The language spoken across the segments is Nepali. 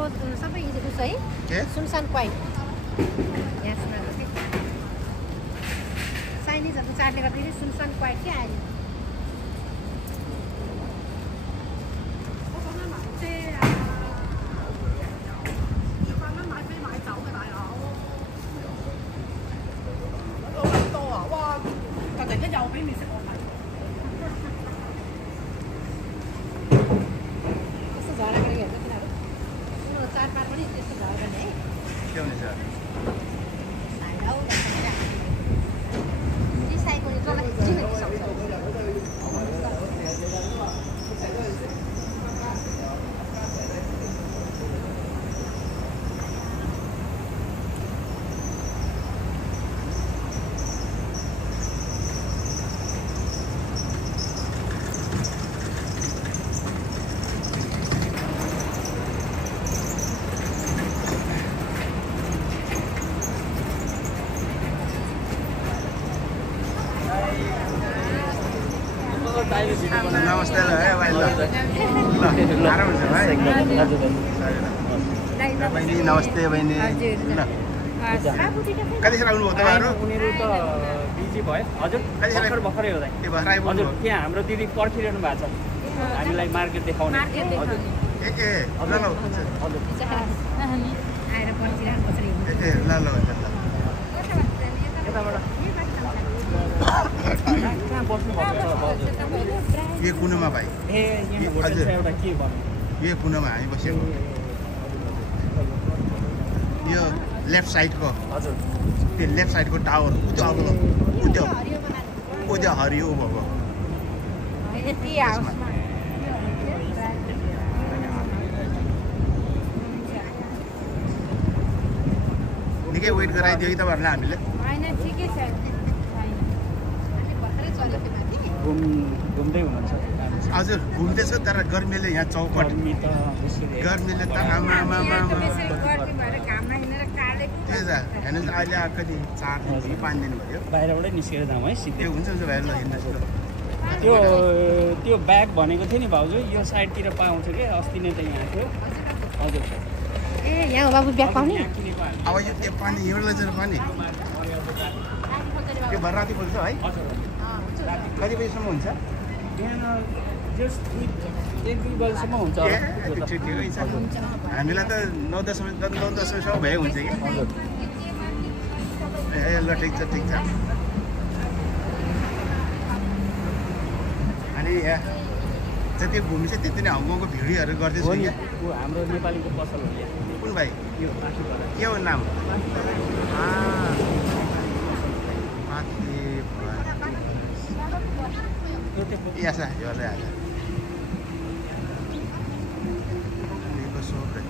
तल्लो सबै उसो है सुनसान क्वाइट यहाँ सुनाएको के चाइनिजहरू चार्ने गर्दाखेरि सुनसान क्वाइट के आयो नमस्ते ल है भाइ ल आराम हुन्छ भाइ बहिनी नमस्ते बहिनी ल कतिखेर आउनुभयो तपाईँहरू उनीहरू त बिजी भयो हजुर भर्खरै हो दाइ हजुर त्यहाँ हाम्रो दिदी पर्खिरहनु भएको छ हामीलाई मार्केट देखाउने हजुर यो कुनामा भाइ एउटा के भन्नु यो कुनामा हामी बसेको यो लेफ्ट साइडको हजुर त्यो लेफ्ट साइडको टावर उद्यो हरियो भएको निकै वेट गराइदियो कि तपाईँहरूलाई हामीले घुम्दै हुनुहुन्छ हजुर घुम्दैछ तर गर्मीले यहाँ चौपट गर्मीले त आमा त्यही त हेर्नुहोस् अहिले कति 4 दिन 5 दिन भयो बाहिरबाटै निस्केर जाउँ है सिधै हुन्छ भाइ ल हिँड्नुहोस् त्यो ब्याग भनेको थियो नि भाउजू यो साइडतिर पाउँछ कि अस्ति नै त यहाँ थियो हजुर ए यहाँ बाबु ब्याग पाउने अब यो त्यो पानी हिँड लैजानु पानी त्यो भर राति खोल्छ है कति बजीसम्म हुन्छ बिहान जस्ट 1-2 बजीसम्म हुन्छ ठिकै छ हामीलाई त 9-10 बजीसम्म भए हुन्छ कि ए ल ठिक छ अनि यहाँ जति घुमिन्छ त्यति नै हङकङको भिडियोहरू गर्दैछु क्या हाम्रो नेपालीको पसल हो कुन भाइ के हो नाम Ya sah, yo ada. Ini sobre.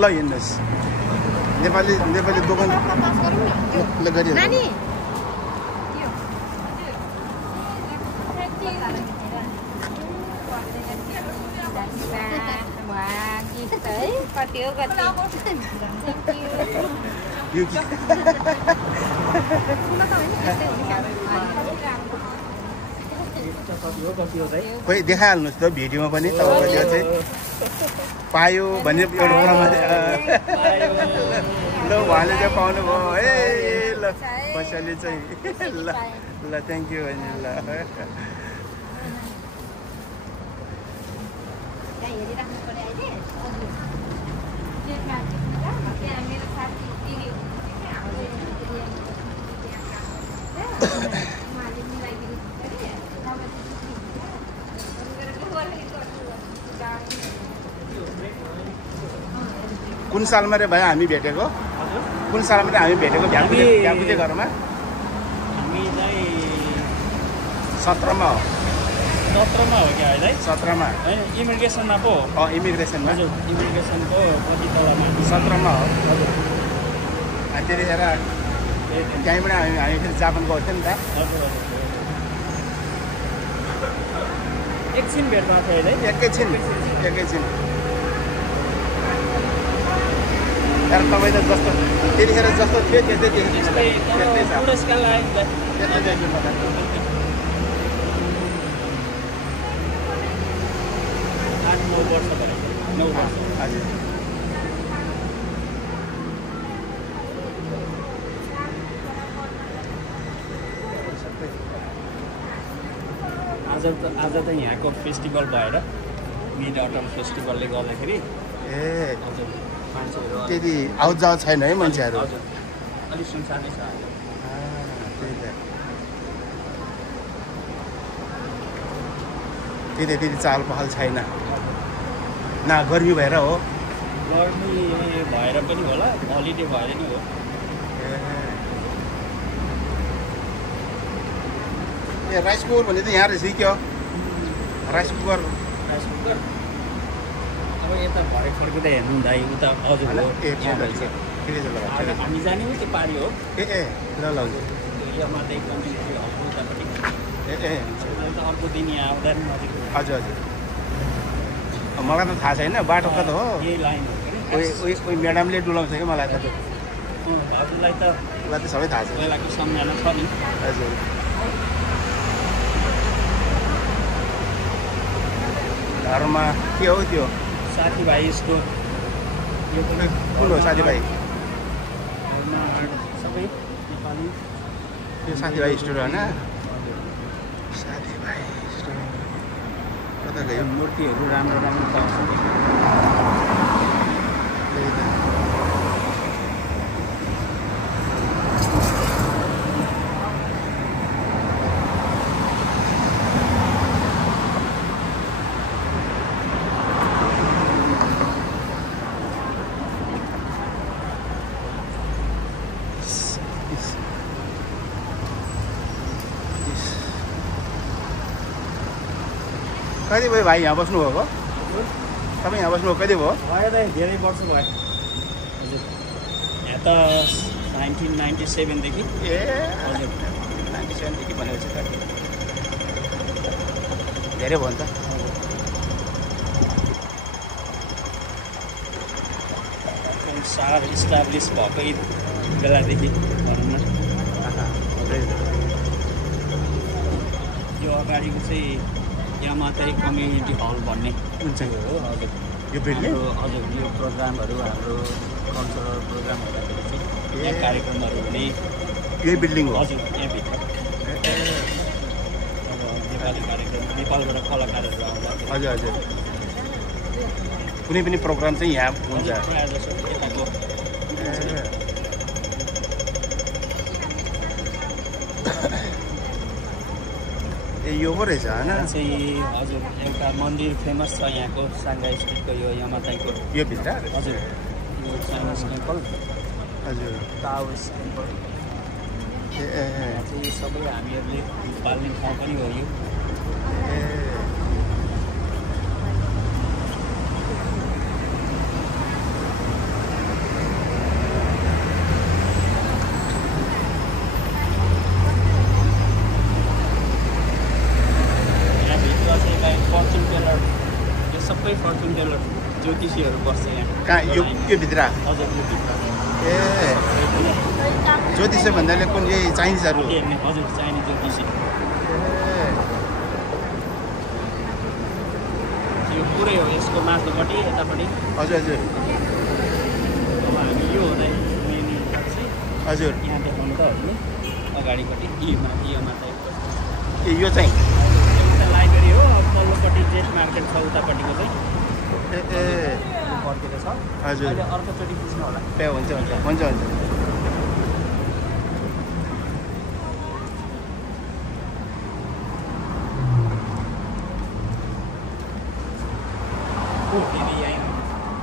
ल हिँड्नुहोस् नेपाली दोकान लगाइदिनु नानी खोइ देखाइहाल्नुहोस् त भिडियोमा पनि तपाईँको त्यो चाहिँ पायो भन्ने एउटा कुरामा ल उहाँले चाहिँ पाउनुभयो है ल पैसाले चाहिँ ल थ्याङ्क यू अनि ल कुन सालमा रे भाइ हामी भेटेको कुन सालमा हामी भेटेको भ्यापुजे घरमा हामी चाहिँ 17 मा हो 17 मा हो क्या अहिले 17 मा इमिग्रेसनमा पो इमिग्रेसनमा हजुर इमिग्रेसनको कति तलमा 17 मा हो हजुर अनि त्यतिखेर त्यहीँबाट हामी फेरि जापान गएको थियौँ नि त हजुर एकछिन भेट भएको छ अहिले एकैछिन यार तपाईँ त जस्तो त्यतिखेर जस्तो थियो त्यस्तै पुरस्कार लाग्यो हजुर आज त यहाँको फेस्टिभल भएर मिड अटम फेस्टिभलले गर्दाखेरि हजुर मान्छेहरू त्यति आउट जाओ छैन है मान्छेहरू हजुर अलिक सुनसानै छ त्यति चाल पहल छैन न गर्मी भएर हो गर्मी भएर पनि होला हलिडे भएर नि हो ए राइस कुकर भन्ने त यहाँ रहेछ क्या राइस कुकर अब यता भरे फर्किँदा हेर्नु दाइ उता हजुर हो हामी जाने हो त्यो पारी हो ल हजुर यो मात्रै कम्युनिटी हलको उतापट्टि अर्को दिन यहाँ आउँदा नि नजिक हजुर मलाई त थाहा छैन बाटो कता हो यही लाइन हो कोही म्याडमले डुलाउँछ क्या मलाई त हजुरलाई त सबै थाहा छ पहिलाको सम्झना छ नि हजुर घरमा के हो त्यो साथीभाइ स्टोर यो पनि कुन हो साथीभाइ सबै नेपाली त्यो साथीभाइ स्टोर होइन साथीभाइ स्टोर कता गयो मूर्तिहरू राम्रो पाउँछ त्यही त कति भयो भाइ यहाँ बस्नुभएको तपाईँ यहाँ बस्नुभएको कति भयो धेरै वर्ष भयो हजुर यहाँ त 1997 देखि ए हजुर 97 देखि भनेपछि त धेरै भयो नि त संसार इस्टाब्लिस भएकै बेलादेखि भनौँ न यो अगाडिको चाहिँ यामातरी कम्युनिटी हल भन्ने कुन चाहिँ हो हजुर यो बिल्डिङ हजुर यो प्रोग्रामहरू हाम्रो कल्चरल प्रोग्राम हुँदाखेरि चाहिँ यहाँ कार्यक्रमहरू हुने यही बिल्डिङ हो हजुर यहाँभित्र नेपाली कार्यक्रम नेपालबाट कलाकारहरू आउँदा हजुर हजुर कुनै पनि प्रोग्राम चाहिँ यहाँ हुन्छ प्रायः जसो यताको ए यो पो रहेछ होइन चाहिँ हजुर एउटा मन्दिर फेमस छ यहाँको साङ्घाई स्ट्रिटको यो यमाताईको यो भित्र हजुर यो चाइनिज टेम्पल हजुर ताओइस्ट टेम्पल ए चाहिँ यो सबै हामीहरूले पाल्ने ठाउँ पनि हो यो सबै फर्चुन टेलर ज्योतिषीहरू बस्छ यहाँ कहाँ यो भित्र हजुर यो भित्र ए ज्योतिष भन्नाले कुन यही चाइनिजहरू हजुर चाइनिज ज्योतिषी यो पुरै हो यसको माथिल्लोपट्टि यतापट्टि हजुर हजुर अब हामी यो हुँदै मेन चाहिँ हजुर यहाँ देखाउनु त हजुर अगाडिपट्टि यो मात्रै ए यो चाहिँ एउटा लाइब्रेरी हो अब तल्लोपट्टि जेट मार्केट छ उतापट्टिको चाहिँ ए फर्केर छ हजुर अहिले अर्कोचोटि बुझ्नु होला ए हुन्छ हुन्छ हुन्छ हुन्छ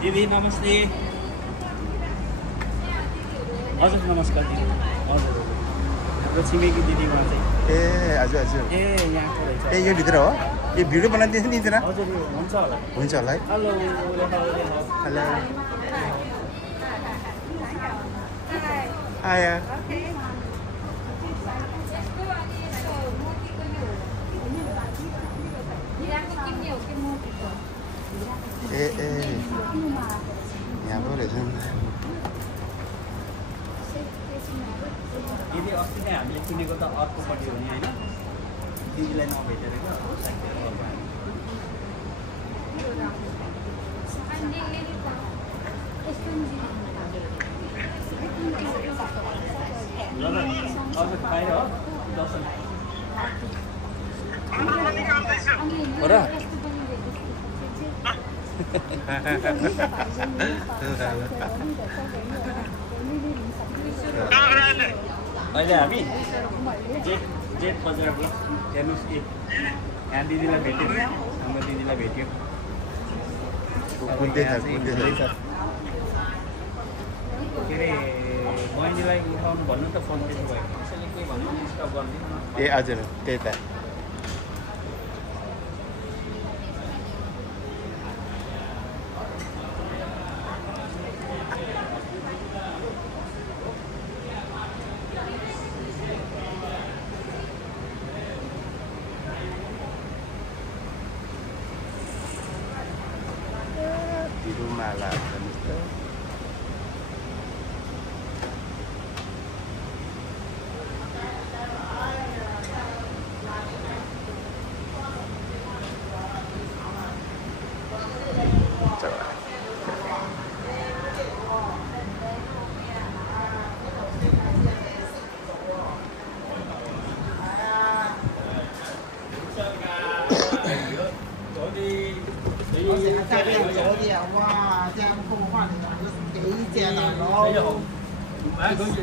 दिदी नमस्ते हजुर नमस्कार दिदी हजुर हाम्रो छिमेकी दिदी उहाँ चाहिँ ए हजुर हजुर ए यहाँको रहेछ ए यो भित्र हो यो भिडियो बनाइदिन्छ नि दिँदैन हजुर यो हुन्छ होला हुन्छ होला है हेलो हेलो आया यहाँ पो रहेछ नि दिदी अस्ति नै हामीले किनेको त अर्कोपट्टि हो नि होइन दिदीलाई नभेटेर हजुर बाहिर हो दर्शन हो र अहिले हामी जेट बजारमा हेर्नुहोस् कि यहाँ दिदीलाई भेट्यो हाम्रो दिदीलाई भेट्यो के अरे बहिनीलाई उठाउनु भन्नु त फोन दिनु भयो कसैले के भन्नु स्टप गरिदिनु ए हजुर त्यही त Malah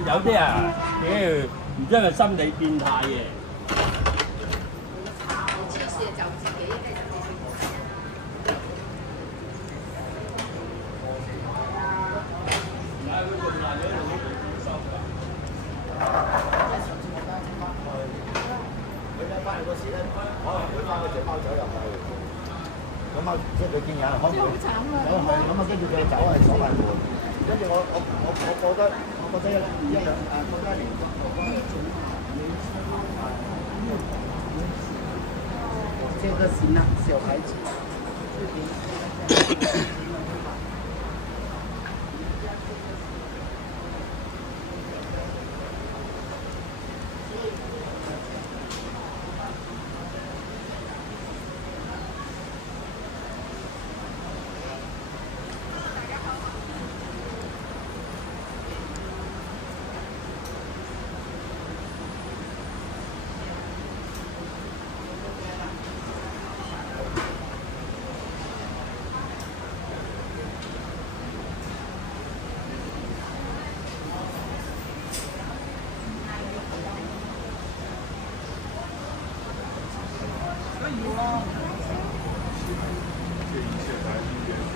有啲啊，真係心理變態嘅。咁啊，即係你見有人開門，咁啊，跟住佢走係鎖埋門，跟住我覺得一兩覺得連這個行了，小孩子。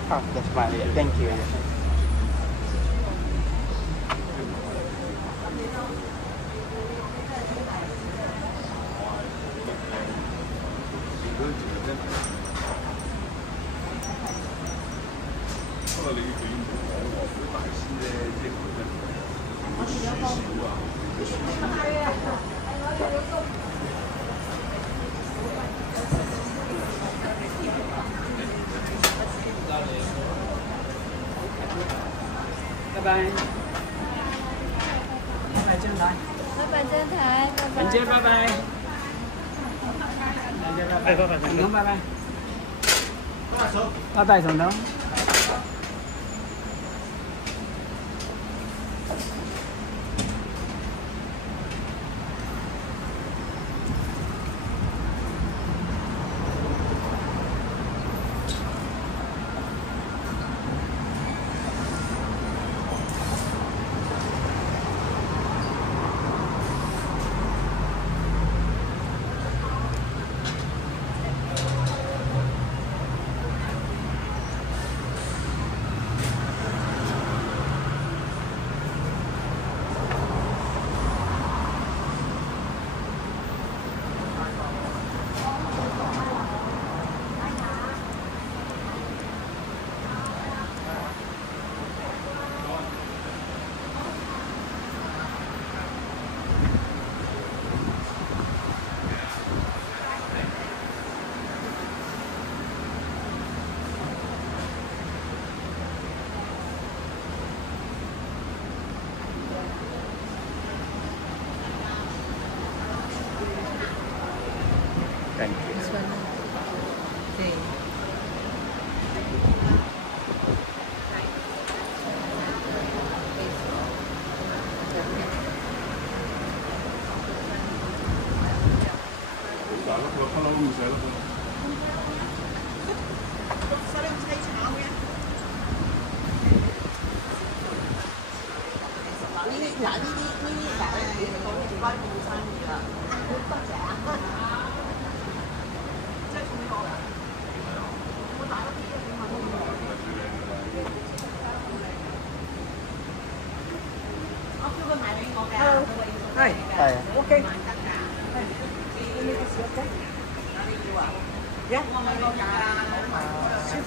好，that's fine. Thank you. Bye bye. Bye bye Trân Thái. Bye bye Trân Thái. Anh Trân bye bye. Anh Trân bye bye. Thành Thống bye bye. Bye bye Thành Thống.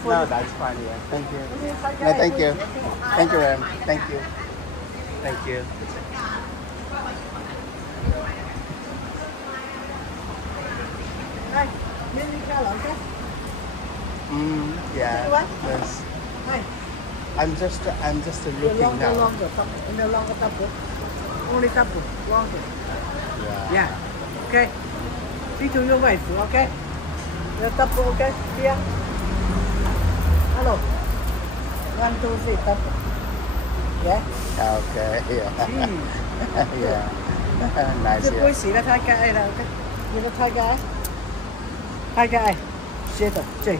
for No, you. that's fine. Yeah. Thank you. Thai No, guy, thank you. please. Thank you, ma'am. Thank you. Thank you. Hi, miếng đi ra lợn cái. Yeah. What? Yes. Hi. I'm just No looking longer, now. longer, no longer double. Only double, longer. Yeah. Yeah. Okay. Đi to your way, okay? The double, okay? Here. Hello. 1, 2, 3, double. Yeah. Okay. Yeah. Yeah. Nice. This Yeah. boy see the Thai guy, okay? You know Thai guy? Thai guy. Shut up. Jay.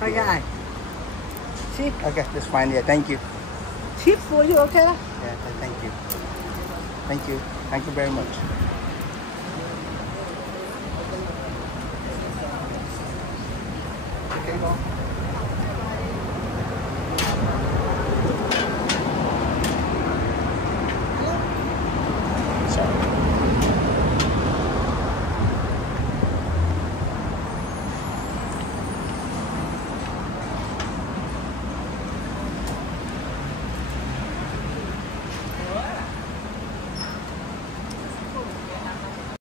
Thai guy. See? Okay, that's fine. Yeah. Thank you. Tip for you, okay? Yeah. Thank you. Thank you. Thank you very much. Okay.